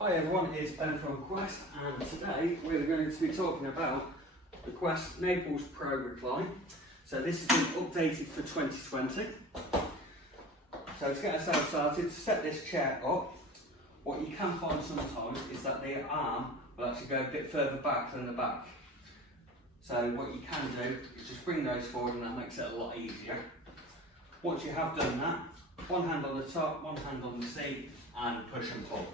Hi everyone, it's Ben from Quest, and today we're going to be talking about the Quest Naples Pro Recline. So this has been updated for 2020. So to get ourselves started, to set this chair up, what you can find sometimes is that the arm will actually go a bit further back than the back. So what you can do is just bring those forward, and that makes it a lot easier. Once you have done that, one hand on the top, one hand on the seat, and push and pull.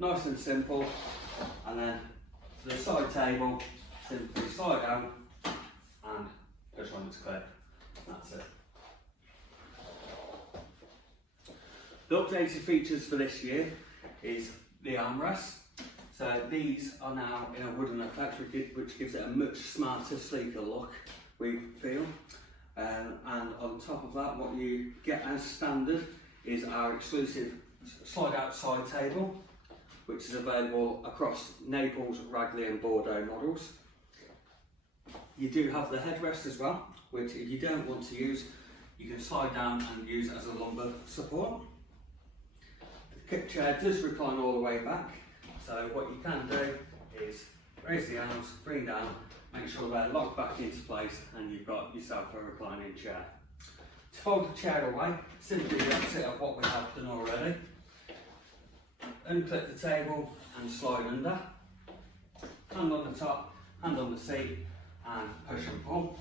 Nice and simple. And then to the side table, simply slide out and push on its clip. That's it. The updated features for this year is the armrests. So these are now in a wooden effect, which gives it a much smarter, sleeker look, we feel. And on top of that, what you get as standard is our exclusive slide out side table, which is available across Naples, Recline and Bordeaux models. You do have the headrest as well, which if you don't want to use, you can slide down and use as a lumbar support. The chair does recline all the way back, so what you can do is raise the arms, bring down, make sure they're locked back into place, and you've got yourself a reclining chair. To fold the chair away, simply the opposite of what we have done already. Unclip the table and slide under. Hand on the top, hand on the seat, and push and pull.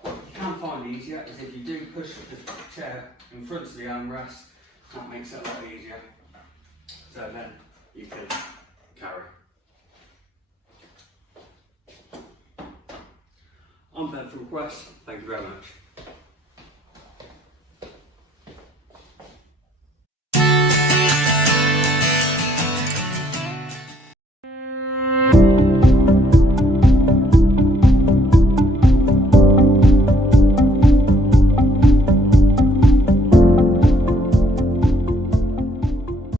What you can find easier is if you do push the chair in front of the armrest, that makes it a lot easier. So then you can carry. I'm Ben from Quest, thank you very much.